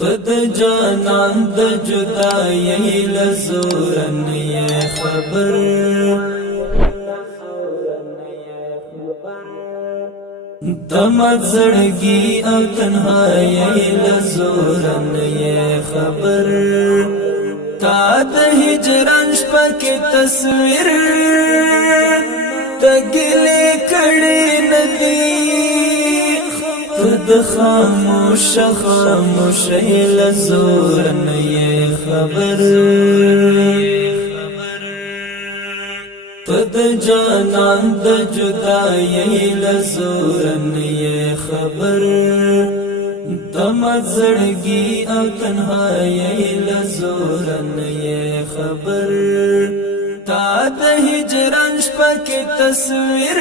تد جانان د جدائی لزورن یہ خبر دمت زڑگی او تنہائی لزورن یہ خبر تا د ہجران شپا کی تصویر تگلی کڑی ندی تد خاموش خاموش لزورن یہ خبر تد جانان د جدائی لزورن یہ خبر دمت زڑگی او تنہائی لزورن یہ خبر تا د ہجران شپا کی تصویر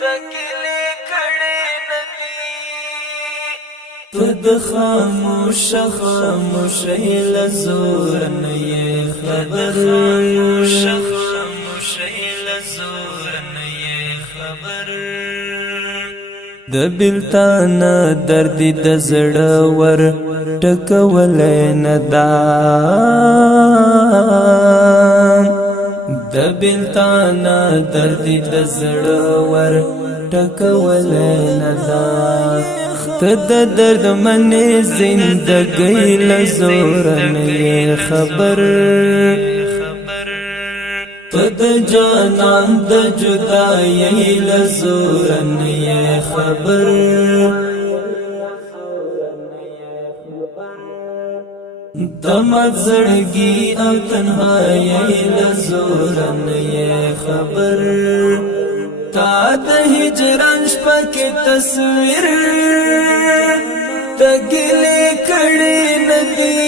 تگلی کڑی ندی تد خاموش خاموش لزورن یہ خبر خاموش خاموش لزورن یہ خبر د بلتان درد د زړه ور ټکولې ندا د بلتان درد د زړه ور ټکولې ندا تد درد من زندګۍ لزورن یہ خبر تد جانان د جدائی لزورن یہ خبر دمت زڑگی او تنہائی لزورن یہ خبر تا د ہجران شپا کی تصویر تگلی کڑی ندی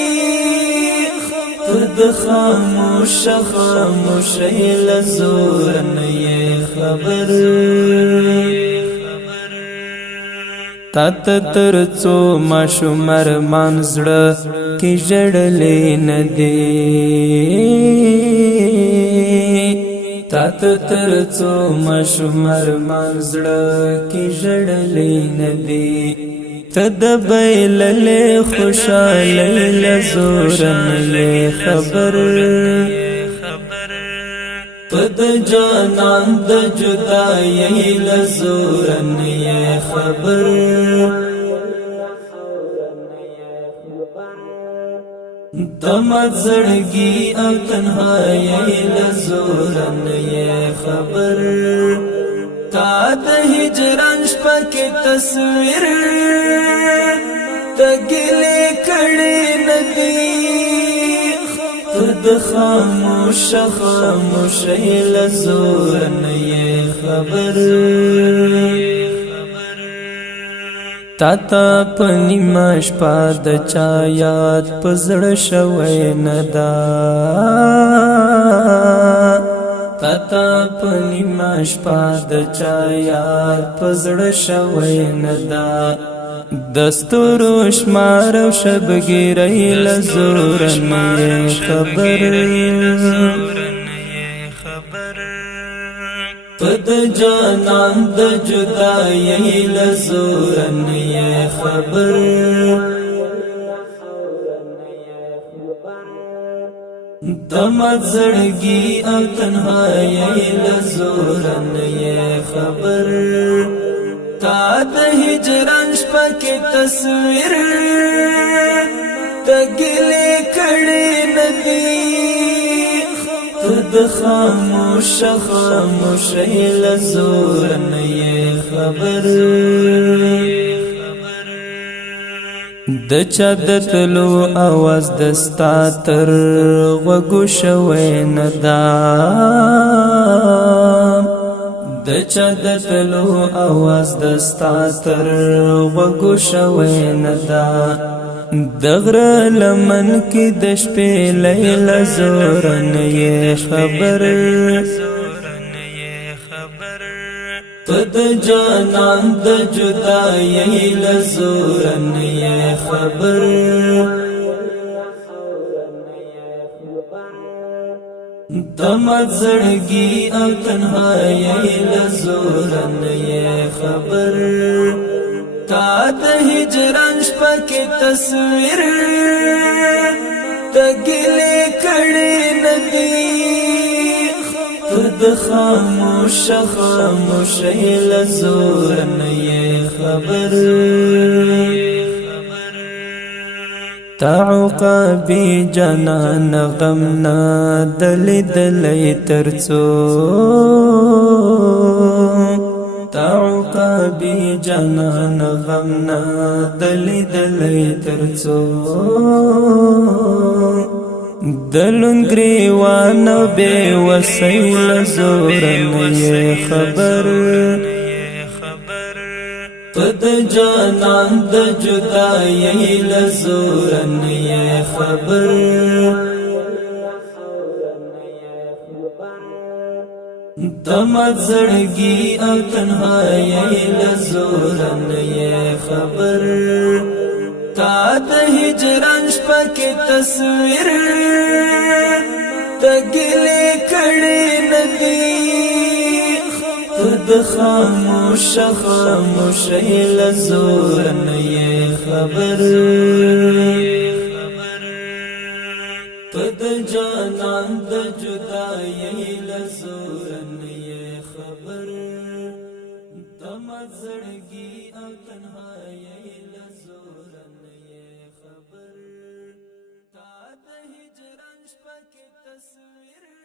تد خاموش خاموش لزورن یہ خبر تات ترڅو ماشومر مانزړه کی جړلې ندی تات ترڅو ماشومر مانزړه کی جړلې ندی تد بیللې خوشاله لزورن یہ خبر تد جانان د جدائی لزورن یہ خبر دمت زڑگی او تنہائی لزورن یہ خبر تا د ہجران شپا کی تصویر تگلی کڑی ندی تد خاموش خاموش لزورن یہ خبر تاتا پنی مشپا د چایات پزړه شوی ندا تاتا پنی مشپا د چایات پزړه شوی ندا دستورو شمار و شبگیری لزورن یہ خبر تد جانان د جدائی لزورن یہ خبر دمت زڑگی او تنہائی لزورن یہ خبر تا د ہجران شپا کی تصویر تگلی کڑی ندی تد خاموش خاموش لزورن یہ خبر د چا د تلو آواز دستا تر غوږو شوی ندا د چا د تلو آواز دستا تر غوږو شوی ندا دغر لمن کی د شپې لیلا زورن یہ خبر تد جانان د جدائی لزورن یہ خبر دمت زڑگی او تنہائی لزورن یہ خبر تا د هجران شپه کې تصویر تګلې کړي ندی د خاموش لزور نه خبر تا عقابی جانان غمنا دلی ترڅو تا عقابی جانان غمنا دلی ترڅو دلون گریوان بے وسیل زور نه خبر پد جانان د جدائی لزور نه خبر دمت زړګي او تنهایی لزور نه خبر تا د هجران شپه کې تصویر تګلې کړي ندی د خاموش لزور نه خبر پد جانان د جدائی لزور نه خبر دمت زړګي او تنهایی لزور نه خبر تا د هجران شپه کې تصویر